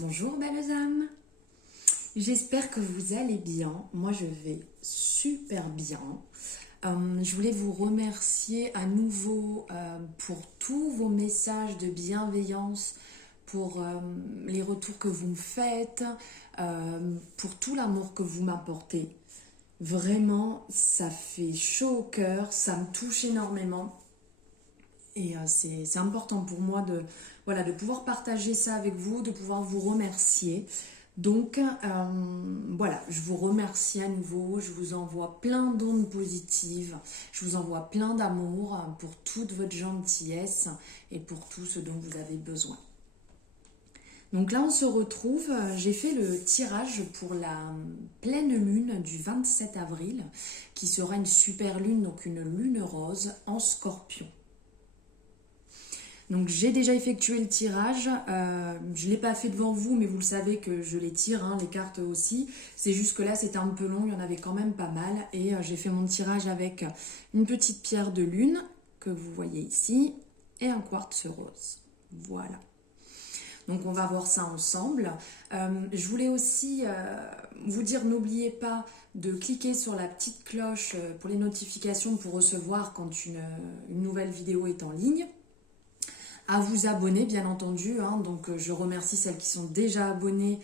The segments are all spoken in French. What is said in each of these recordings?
Bonjour belles âmes, j'espère que vous allez bien, moi je vais super bien. Je voulais vous remercier à nouveau pour tous vos messages de bienveillance, pour les retours que vous me faites, pour tout l'amour que vous m'apportez. Vraiment, ça fait chaud au cœur, ça me touche énormément. Et c'est important pour moi de pouvoir partager ça avec vous, de pouvoir vous remercier. Donc voilà, je vous remercie à nouveau, je vous envoie plein d'ondes positives, je vous envoie plein d'amour pour toute votre gentillesse et pour tout ce dont vous avez besoin. Donc là on se retrouve, j'ai fait le tirage pour la pleine lune du 27 avril, qui sera une super lune, donc une lune rose en Scorpion. Donc j'ai déjà effectué le tirage, je ne l'ai pas fait devant vous, mais vous le savez que je les tire, hein, les cartes aussi. C'est juste que là c'était un peu long, il y en avait quand même pas mal. Et j'ai fait mon tirage avec une petite pierre de lune, que vous voyez ici, et un quartz rose. Voilà. Donc on va voir ça ensemble. Je voulais aussi vous dire, n'oubliez pas de cliquer sur la petite cloche pour les notifications pour recevoir quand une nouvelle vidéo est en ligne. À vous abonner bien entendu, hein. Donc je remercie celles qui sont déjà abonnées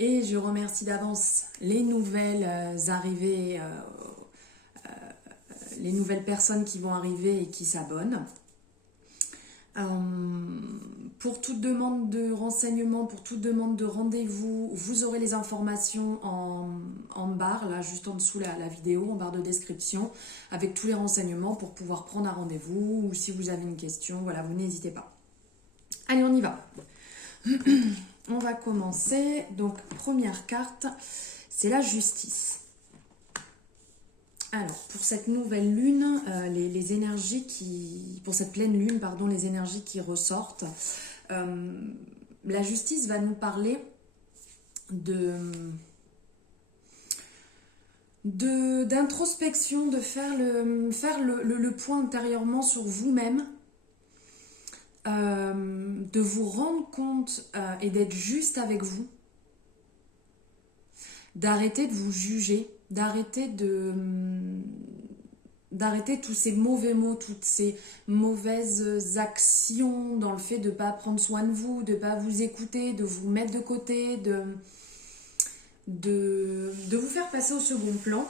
et je remercie d'avance les nouvelles arrivées, les nouvelles personnes qui vont arriver et qui s'abonnent. Pour toute demande de renseignement, pour toute demande de rendez-vous, vous aurez les informations en barre, là juste en dessous la vidéo, en barre de description, avec tous les renseignements pour pouvoir prendre un rendez-vous, ou si vous avez une question, voilà, vous n'hésitez pas. Allez, on y va. On va commencer. Donc, première carte, c'est la justice. Alors, pour cette nouvelle lune, les énergies qui... Pour cette pleine lune, pardon, les énergies qui ressortent. La justice va nous parler d'introspection, de faire le point intérieurement sur vous-même. De vous rendre compte et d'être juste avec vous, d'arrêter de vous juger, d'arrêter tous ces mauvais mots, toutes ces mauvaises actions dans le fait de ne pas prendre soin de vous, de ne pas vous écouter, de vous mettre de côté, de vous faire passer au second plan.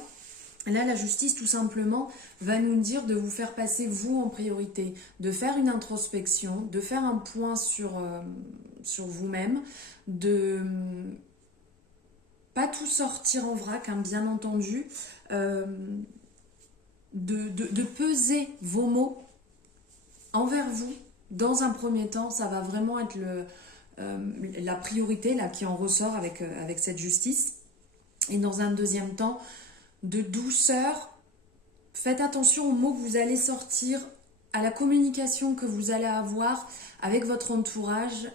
Là, la justice, tout simplement, va nous dire de vous faire passer vous en priorité, de faire une introspection, de faire un point sur vous-même, de pas tout sortir en vrac, hein, bien entendu, de peser vos mots envers vous. Dans un premier temps, ça va vraiment être la priorité là, qui en ressort avec cette justice. Et dans un deuxième temps, de douceur, faites attention aux mots que vous allez sortir, à la communication que vous allez avoir avec votre entourage,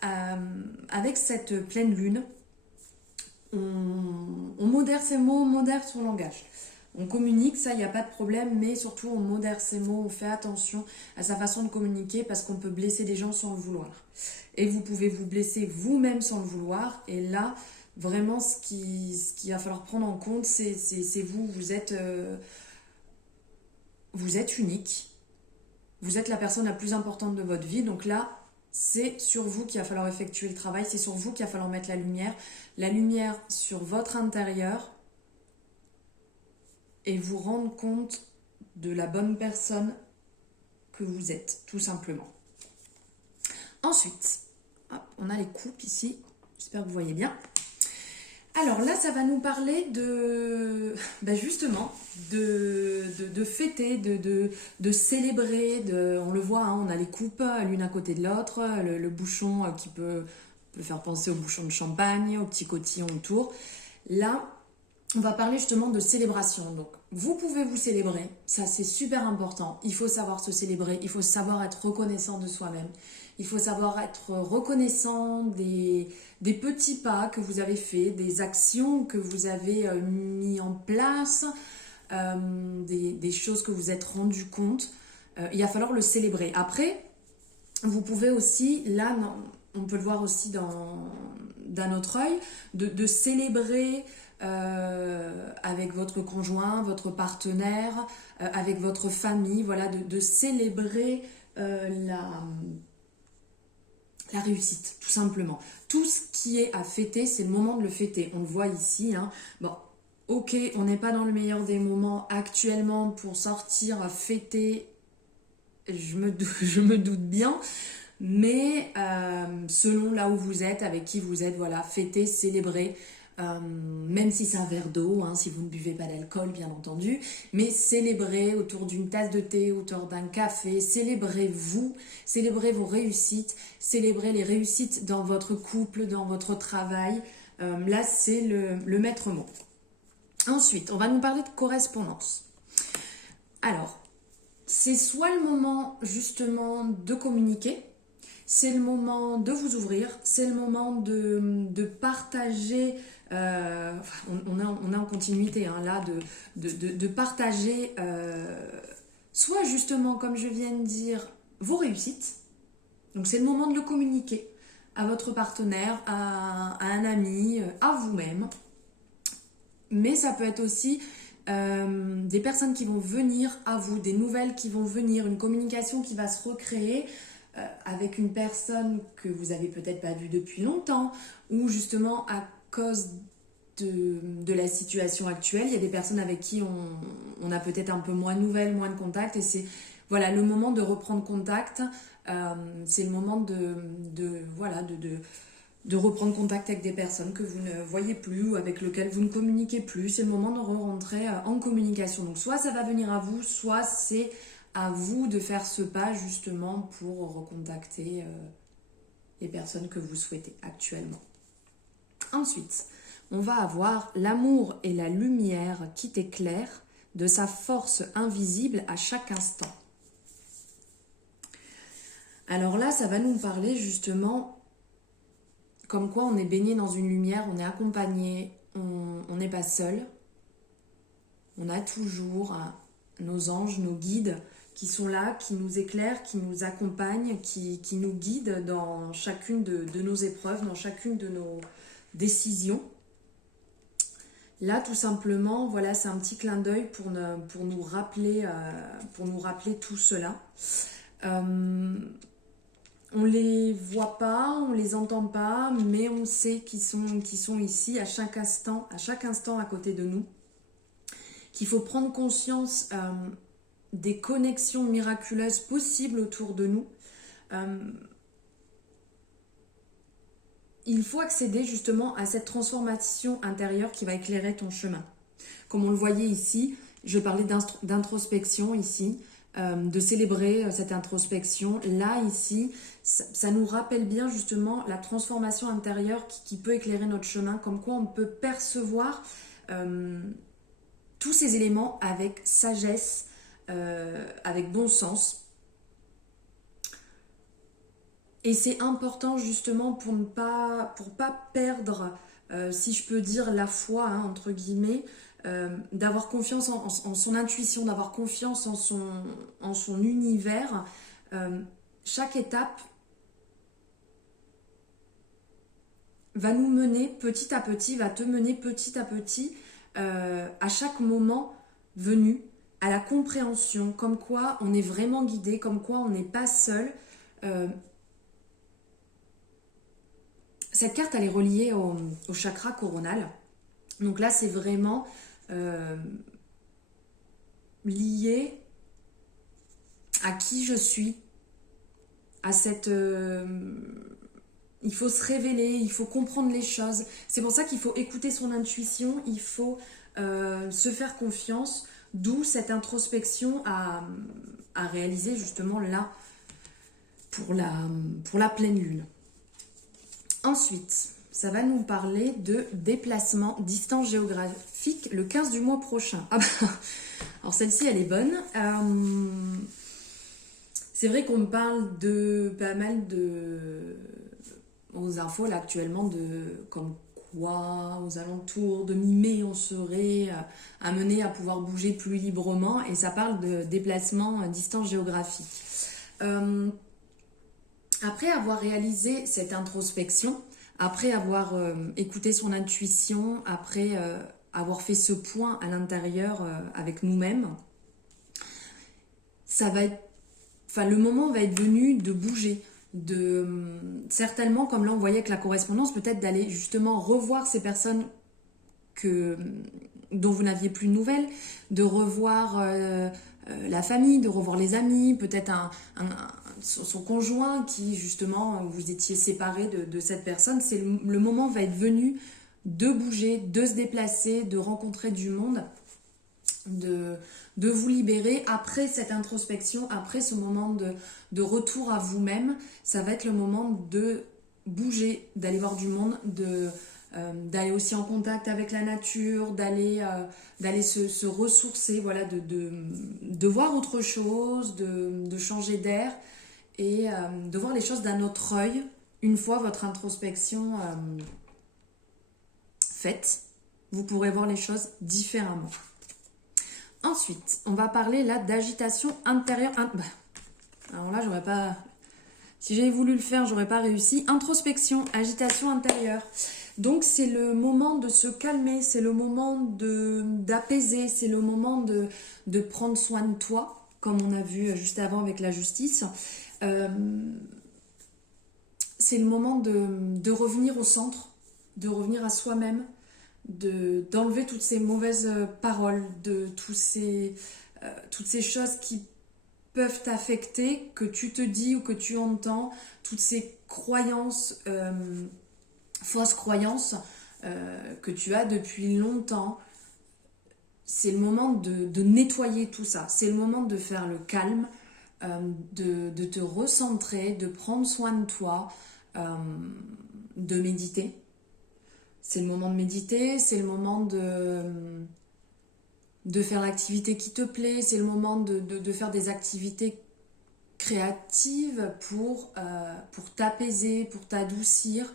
avec cette pleine lune. On modère ses mots, on modère son langage. On communique, ça, il n'y a pas de problème, mais surtout on modère ses mots, on fait attention à sa façon de communiquer parce qu'on peut blesser des gens sans le vouloir. Et vous pouvez vous blesser vous-même sans le vouloir, et là, vraiment, ce qu'il va falloir prendre en compte, c'est vous. Vous êtes unique. Vous êtes la personne la plus importante de votre vie. Donc là, c'est sur vous qu'il va falloir effectuer le travail. C'est sur vous qu'il va falloir mettre la lumière. La lumière sur votre intérieur. Et vous rendre compte de la bonne personne que vous êtes, tout simplement. Ensuite, hop, on a les coupes ici. J'espère que vous voyez bien. Alors là, ça va nous parler justement de fêter, de célébrer. On le voit, hein, on a les coupes l'une à côté de l'autre, le bouchon qui peut faire penser au bouchon de champagne, au petit cotillon autour. Là, on va parler justement de célébration. Donc, vous pouvez vous célébrer, ça c'est super important. Il faut savoir se célébrer, il faut savoir être reconnaissant de soi-même. Il faut savoir être reconnaissant des petits pas que vous avez faits, des actions que vous avez mis en place, des choses que vous êtes rendu compte. Il va falloir le célébrer. Après, vous pouvez aussi, là, on peut le voir aussi d'un autre œil, de célébrer avec votre conjoint, votre partenaire, avec votre famille, voilà, de célébrer la réussite, tout simplement. Tout ce qui est à fêter, c'est le moment de le fêter. On le voit ici, hein. Bon, ok, on n'est pas dans le meilleur des moments actuellement pour sortir, fêter, je me doute bien, mais selon là où vous êtes, avec qui vous êtes, voilà, fêter, célébrer, même si c'est un verre d'eau, hein, si vous ne buvez pas d'alcool, bien entendu, mais célébrez autour d'une tasse de thé, autour d'un café, célébrez-vous, célébrez vos réussites, célébrez les réussites dans votre couple, dans votre travail. Là, c'est le maître mot. Ensuite, on va nous parler de correspondance. Alors, c'est soit le moment justement de communiquer, c'est le moment de vous ouvrir, c'est le moment de partager, on est en continuité hein, là, de partager soit justement, comme je viens de dire, vos réussites. Donc c'est le moment de le communiquer à votre partenaire, à un ami, à vous-même. Mais ça peut être aussi des personnes qui vont venir à vous, des nouvelles qui vont venir, une communication qui va se recréer avec une personne que vous avez peut-être pas vue depuis longtemps, ou justement à cause de la situation actuelle, il y a des personnes avec qui on a peut-être un peu moins de nouvelles, moins de contacts, et c'est voilà, le moment de reprendre contact, c'est le moment de reprendre contact avec des personnes que vous ne voyez plus ou avec lesquelles vous ne communiquez plus. C'est le moment de rentrer en communication. Donc soit ça va venir à vous, soit c'est à vous de faire ce pas justement pour recontacter les personnes que vous souhaitez actuellement. Ensuite, on va avoir l'amour et la lumière qui t'éclairent de sa force invisible à chaque instant. Alors là, ça va nous parler justement comme quoi on est baigné dans une lumière, on est accompagné, on n'est pas seul. On a toujours nos anges, nos guides qui sont là, qui nous éclairent, qui nous accompagnent, qui nous guident dans chacune de nos épreuves, dans chacune de nos décisions. Là, tout simplement, voilà, c'est un petit clin d'œil pour nous rappeler tout cela. On les voit pas, on les entend pas, mais on sait qu'ils sont ici à chaque instant à côté de nous. Qu'il faut prendre conscience des connexions miraculeuses possibles autour de nous. Il faut accéder justement à cette transformation intérieure qui va éclairer ton chemin. Comme on le voyait ici, je parlais d'introspection ici, de célébrer cette introspection. Là, ici, ça nous rappelle bien justement la transformation intérieure qui peut éclairer notre chemin, comme quoi on peut percevoir tous ces éléments avec sagesse, avec bon sens. Et c'est important justement pour pas perdre, si je peux dire, la foi, hein, entre guillemets, d'avoir confiance en son intuition, d'avoir confiance en son univers. Chaque étape va nous mener petit à petit, va te mener petit à petit à chaque moment venu, à la compréhension, comme quoi on est vraiment guidé, comme quoi on n'est pas seul. Cette carte, elle est reliée au chakra coronal. Donc là, c'est vraiment lié à qui je suis, à cette... il faut se révéler, il faut comprendre les choses. C'est pour ça qu'il faut écouter son intuition, il faut se faire confiance, d'où cette introspection à réaliser justement là pour la pleine lune. Ensuite, ça va nous parler de déplacement, distance géographique, le 15 du mois prochain. Ah bah, alors celle-ci, elle est bonne. C'est vrai qu'on me parle de pas mal aux infos là actuellement comme quoi aux alentours de mi-mai on serait amené à pouvoir bouger plus librement, et ça parle de déplacement distance géographique. Après avoir réalisé cette introspection, après avoir écouté son intuition, après avoir fait ce point à l'intérieur avec nous-mêmes, ça va être, enfin, le moment va être venu de bouger, de certainement, comme là on voyait avec la correspondance, peut-être d'aller justement revoir ces personnes que, dont vous n'aviez plus de nouvelles, de revoir la famille, de revoir les amis, peut-être son conjoint qui justement vous étiez séparés de cette personne. Le moment va être venu de bouger, de se déplacer, de rencontrer du monde, de vous libérer après cette introspection, après ce moment de retour à vous-même. Ça va être le moment de bouger, d'aller voir du monde, d'aller aussi en contact avec la nature, d'aller se ressourcer, voilà, de voir autre chose, de changer d'air et de voir les choses d'un autre œil une fois votre introspection faite. Vous pourrez voir les choses différemment. Ensuite, on va parler là d'agitation intérieure. Alors là, j'aurais pas... Si j'avais voulu le faire, j'aurais pas réussi. Introspection, agitation intérieure. Donc c'est le moment de se calmer, c'est le moment d'apaiser, c'est le moment de prendre soin de toi, comme on a vu juste avant avec la justice. C'est le moment de revenir au centre, de revenir à soi-même, d'enlever toutes ces mauvaises paroles, toutes ces choses qui peuvent t'affecter, que tu te dis ou que tu entends, toutes ces croyances, fausses croyances que tu as depuis longtemps. C'est le moment de nettoyer tout ça, c'est le moment de faire le calme, de te recentrer, de prendre soin de toi, de méditer. C'est le moment de méditer, c'est le moment de faire l'activité qui te plaît, c'est le moment de faire des activités créatives pour t'apaiser, pour t'adoucir.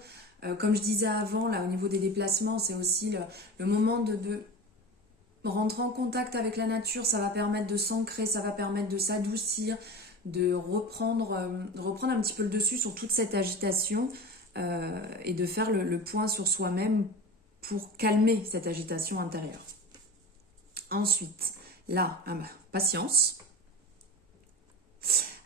Comme je disais avant, là au niveau des déplacements, c'est aussi le moment de rentrer en contact avec la nature. Ça va permettre de s'ancrer, ça va permettre de s'adoucir, de reprendre un petit peu le dessus sur toute cette agitation et de faire le point sur soi-même pour calmer cette agitation intérieure. Ensuite, là, patience.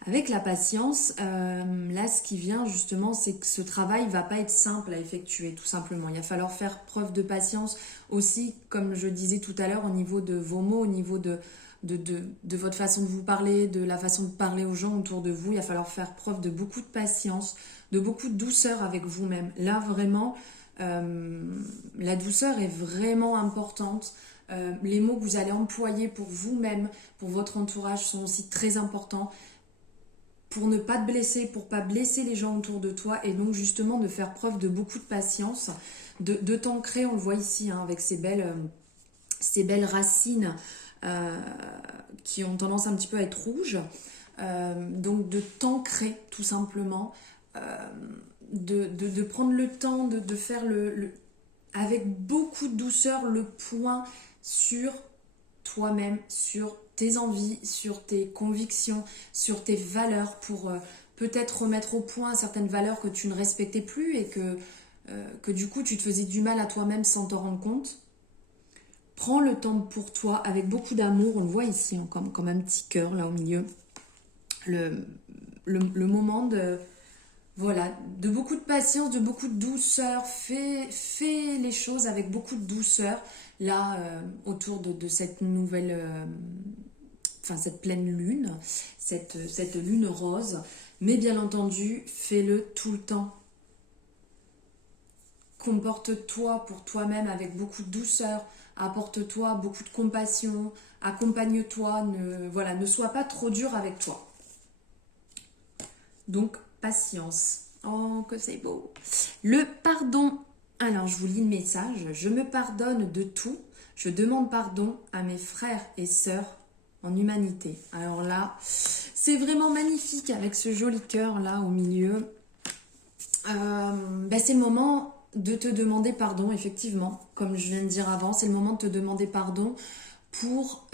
Avec la patience, là, ce qui vient justement, c'est que ce travail va pas être simple à effectuer, tout simplement. Il va falloir faire preuve de patience aussi, comme je disais tout à l'heure, au niveau de vos mots, au niveau de votre façon de vous parler, de la façon de parler aux gens autour de vous. Il va falloir faire preuve de beaucoup de patience, de beaucoup de douceur avec vous-même. Là, vraiment, la douceur est vraiment importante. Les mots que vous allez employer pour vous-même, pour votre entourage, sont aussi très importants pour ne pas te blesser, pour pas blesser les gens autour de toi, et donc justement de faire preuve de beaucoup de patience, de t'ancrer. On le voit ici avec ces belles racines qui ont tendance un petit peu à être rouges, donc de t'ancrer tout simplement, de prendre le temps de faire avec beaucoup de douceur le point sur toi-même, sur tes envies, sur tes convictions, sur tes valeurs, pour peut-être remettre au point certaines valeurs que tu ne respectais plus et que du coup tu te faisais du mal à toi-même sans t'en rendre compte. Prends le temps pour toi avec beaucoup d'amour. On le voit ici comme un petit cœur là au milieu. Le moment de beaucoup de patience, de beaucoup de douceur. Fais les choses avec beaucoup de douceur là autour de cette nouvelle, cette pleine lune, cette lune rose. Mais bien entendu, fais-le tout le temps. Comporte-toi pour toi-même avec beaucoup de douceur. Apporte-toi beaucoup de compassion. Accompagne-toi. Ne sois pas trop dur avec toi. Donc, patience. Oh, que c'est beau. Le pardon. Alors, je vous lis le message. Je me pardonne de tout. Je demande pardon à mes frères et sœurs en humanité. Alors là, c'est vraiment magnifique avec ce joli cœur là au milieu. C'est le moment de te demander pardon, effectivement. Comme je viens de dire avant, c'est le moment de te demander pardon pour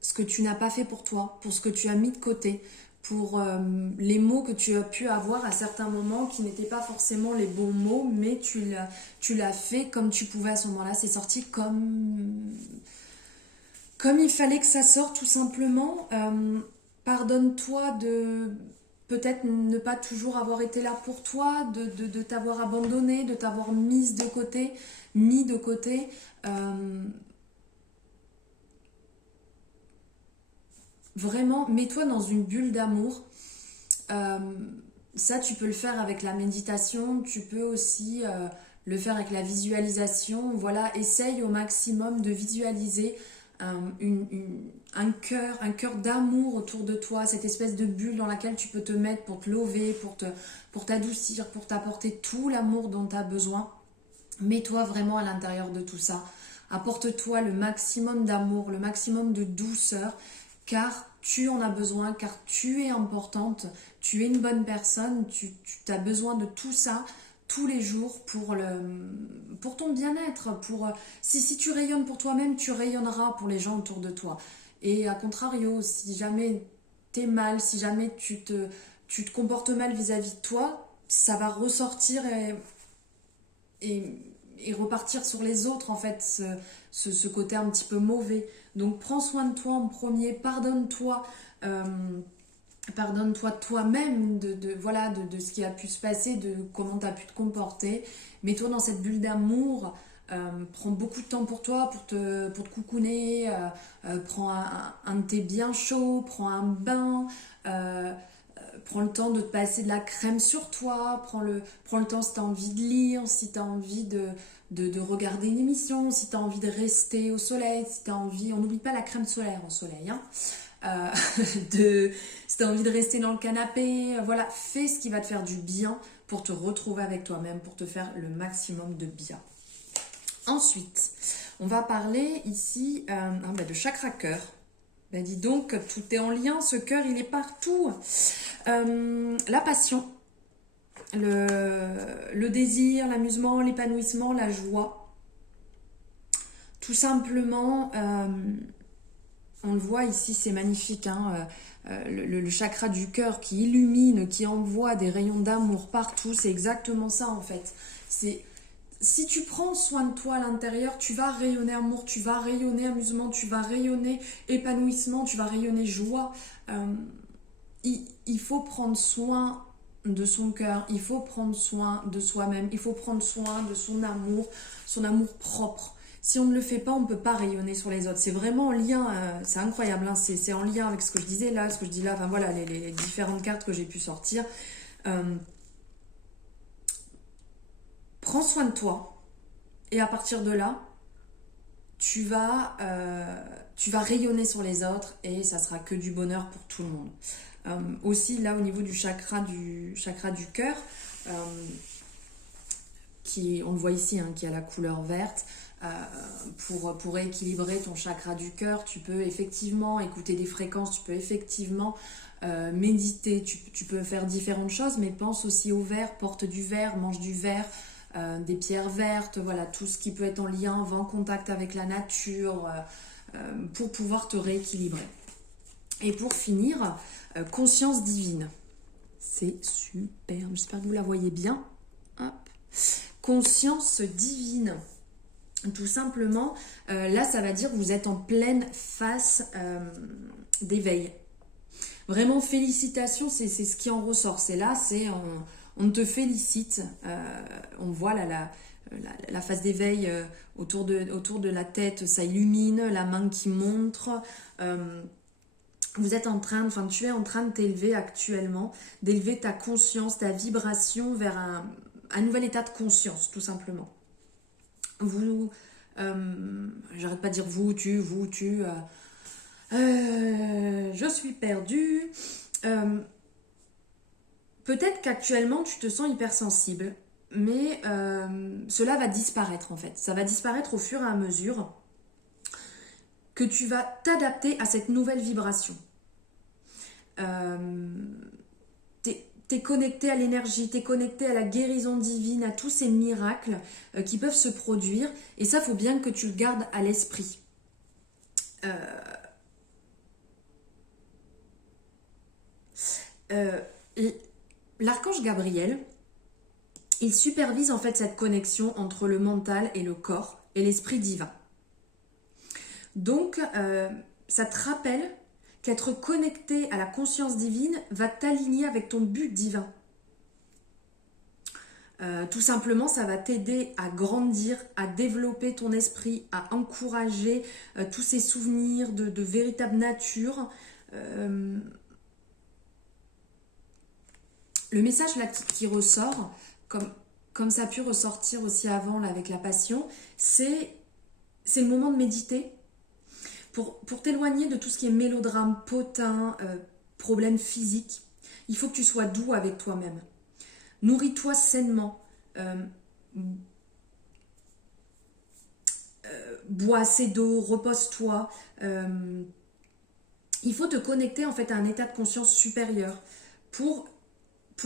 ce que tu n'as pas fait pour toi, pour ce que tu as mis de côté, pour les mots que tu as pu avoir à certains moments qui n'étaient pas forcément les bons mots, mais tu l'as fait comme tu pouvais à ce moment-là. C'est sorti comme il fallait que ça sorte, tout simplement. Pardonne-toi de peut-être ne pas toujours avoir été là pour toi, de t'avoir abandonné, de t'avoir mis de côté. Vraiment, mets-toi dans une bulle d'amour. Euh, Ça, tu peux le faire avec la méditation, tu peux aussi le faire avec la visualisation. Voilà, essaye au maximum de visualiser un cœur d'amour autour de toi, cette espèce de bulle dans laquelle tu peux te mettre pour te lever, pour t'adoucir, pour t'apporter tout l'amour dont tu as besoin. Mets-toi vraiment à l'intérieur de tout ça. Apporte-toi le maximum d'amour, le maximum de douceur, car tu en as besoin, car tu es importante, tu es une bonne personne, tu as besoin de tout ça tous les jours pour ton bien-être. Si tu rayonnes pour toi-même, tu rayonneras pour les gens autour de toi. Et à contrario, si jamais t'es mal, si jamais tu te comportes mal vis-à-vis de toi, ça va ressortir et repartir sur les autres, en fait, ce côté un petit peu mauvais. Donc prends soin de toi en premier, pardonne-toi toi-même de ce qui a pu se passer, de comment tu as pu te comporter. Mets-toi dans cette bulle d'amour. Prends beaucoup de temps pour toi, pour te coucouner. Prends un thé bien chaud, prends un bain. Prends le temps de te passer de la crème sur toi, prends le temps si tu as envie de lire, si tu as envie de regarder une émission, si tu as envie de rester au soleil, si tu as envie, on n'oublie pas la crème solaire au soleil, hein. Si tu as envie de rester dans le canapé, voilà, fais ce qui va te faire du bien pour te retrouver avec toi-même, pour te faire le maximum de bien. Ensuite, on va parler ici de chakra cœur. Ben dis donc, tout est en lien, ce cœur il est partout. La passion, le désir, l'amusement, l'épanouissement, la joie. Tout simplement, on le voit ici, c'est magnifique, hein, le chakra du cœur qui illumine, qui envoie des rayons d'amour partout, c'est exactement ça en fait. Si tu prends soin de toi à l'intérieur, tu vas rayonner amour, tu vas rayonner amusement, tu vas rayonner épanouissement, tu vas rayonner joie. Il faut prendre soin de son cœur, il faut prendre soin de soi-même, il faut prendre soin de son amour propre. Si on ne le fait pas, on ne peut pas rayonner sur les autres. C'est vraiment en lien, c'est incroyable, hein, c'est en lien avec ce que je disais là, ce que je dis là, enfin voilà, les différentes cartes que j'ai pu sortir. Prends soin de toi et à partir de là, tu vas rayonner sur les autres et ça sera que du bonheur pour tout le monde. Aussi là au niveau du chakra du cœur, on le voit ici, hein, qui a la couleur verte. Pour rééquilibrer ton chakra du cœur, tu peux effectivement écouter des fréquences, tu peux effectivement méditer, tu peux faire différentes choses, mais pense aussi au verre, porte du verre, mange du verre, des pierres vertes, voilà, tout ce qui peut être en lien, va en contact avec la nature pour pouvoir te rééquilibrer. Et pour finir, conscience divine. C'est super, j'espère que vous la voyez bien. Hop. Conscience divine. Tout simplement, là ça va dire que vous êtes en pleine phase d'éveil. Vraiment félicitations, c'est ce qui en ressort. C'est là, on te félicite. On voit là la phase d'éveil autour de la tête, ça illumine, la main qui montre. Tu es en train de t'élever actuellement, d'élever ta conscience, ta vibration vers un nouvel état de conscience, tout simplement. J'arrête pas de dire je suis perdue. Peut-être qu'actuellement tu te sens hypersensible, mais cela va disparaître en fait. Ça va disparaître au fur et à mesure que tu vas t'adapter à cette nouvelle vibration. T'es connecté à l'énergie, t'es connecté à la guérison divine, à tous ces miracles qui peuvent se produire. Et ça, il faut bien que tu le gardes à l'esprit. euh, l'archange Gabriel, il supervise en fait cette connexion entre le mental et le corps et l'esprit divin. Donc, ça te rappelle qu'être connecté à la conscience divine va t'aligner avec ton but divin. Tout simplement, ça va t'aider à grandir, à développer ton esprit, à encourager tous ces souvenirs de véritable nature. Le message là qui ressort, comme ça a pu ressortir aussi avant là, avec la passion, c'est le moment de méditer pour t'éloigner de tout ce qui est mélodrame, potin, problème physique. Il faut que tu sois doux avec toi-même. Nourris-toi sainement. Bois assez d'eau, repose-toi. Il faut te connecter en fait à un état de conscience supérieur pour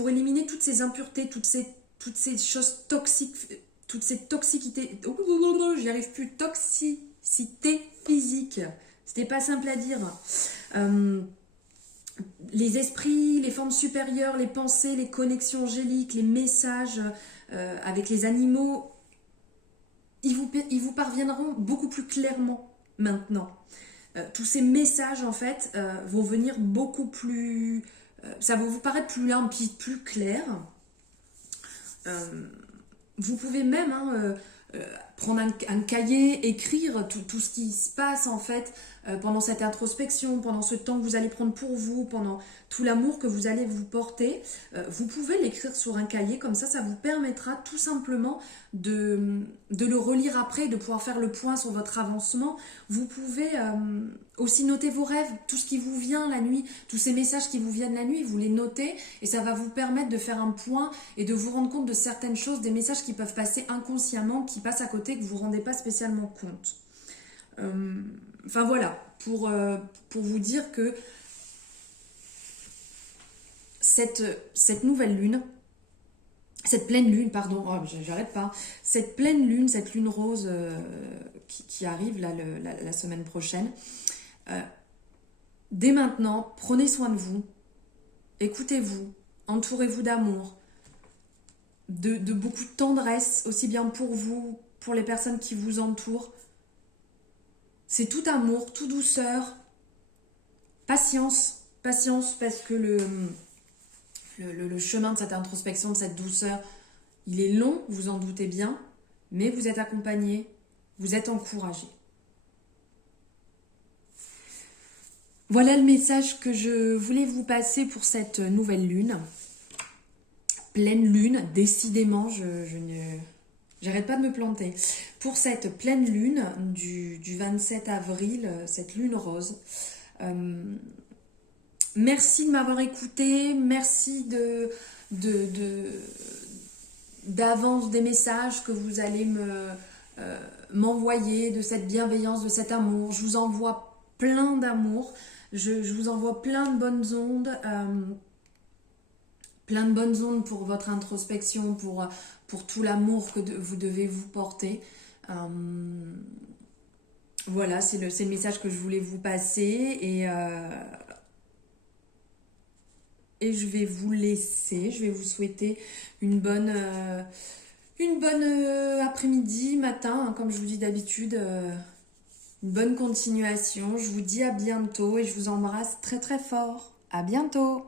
éliminer toutes ces impuretés, toutes ces choses toxiques, toutes ces toxicités. Oh non, non, j'y arrive plus. Toxicité physique. C'était pas simple à dire. Les esprits, les formes supérieures, les pensées, les connexions angéliques, les messages avec les animaux, ils vous parviendront beaucoup plus clairement maintenant. Tous ces messages en fait vont venir beaucoup plus... ça va vous paraître plus limpide, plus clair. Vous pouvez même prendre un cahier, écrire tout ce qui se passe en fait pendant cette introspection, pendant ce temps que vous allez prendre pour vous, pendant tout l'amour que vous allez vous porter. Vous pouvez l'écrire sur un cahier, comme ça vous permettra tout simplement de le relire après, de pouvoir faire le point sur votre avancement. Vous pouvez aussi noter vos rêves, tout ce qui vous vient la nuit, tous ces messages qui vous viennent la nuit, vous les notez et ça va vous permettre de faire un point et de vous rendre compte de certaines choses, des messages qui peuvent passer inconsciemment, qui passent à côté, que vous ne vous rendez pas spécialement compte. Enfin voilà, pour vous dire que cette nouvelle lune, cette pleine lune, pardon, oh, j'arrête pas, cette pleine lune, cette lune rose qui arrive là, la semaine prochaine, dès maintenant, prenez soin de vous, écoutez-vous, entourez-vous d'amour, de beaucoup de tendresse, aussi bien pour vous, pour les personnes qui vous entourent. C'est tout amour, tout douceur, patience parce que le chemin de cette introspection, de cette douceur, il est long, vous en doutez bien, mais vous êtes accompagné, vous êtes encouragé. Voilà le message que je voulais vous passer pour cette nouvelle lune. Pleine lune, décidément, j'arrête pas de me planter. Pour cette pleine lune du 27 avril, cette lune rose, merci de m'avoir écouté, merci d'avance des messages que vous allez m'envoyer, de cette bienveillance, de cet amour. Je vous envoie plein d'amour, je vous envoie plein de bonnes ondes. Plein de bonnes ondes pour votre introspection, pour tout l'amour que vous devez vous porter. Voilà, c'est le message que je voulais vous passer. Et je vais vous laisser. Je vais vous souhaiter une bonne après-midi, matin, hein, comme je vous dis d'habitude. Une bonne continuation. Je vous dis à bientôt et je vous embrasse très très fort. À bientôt.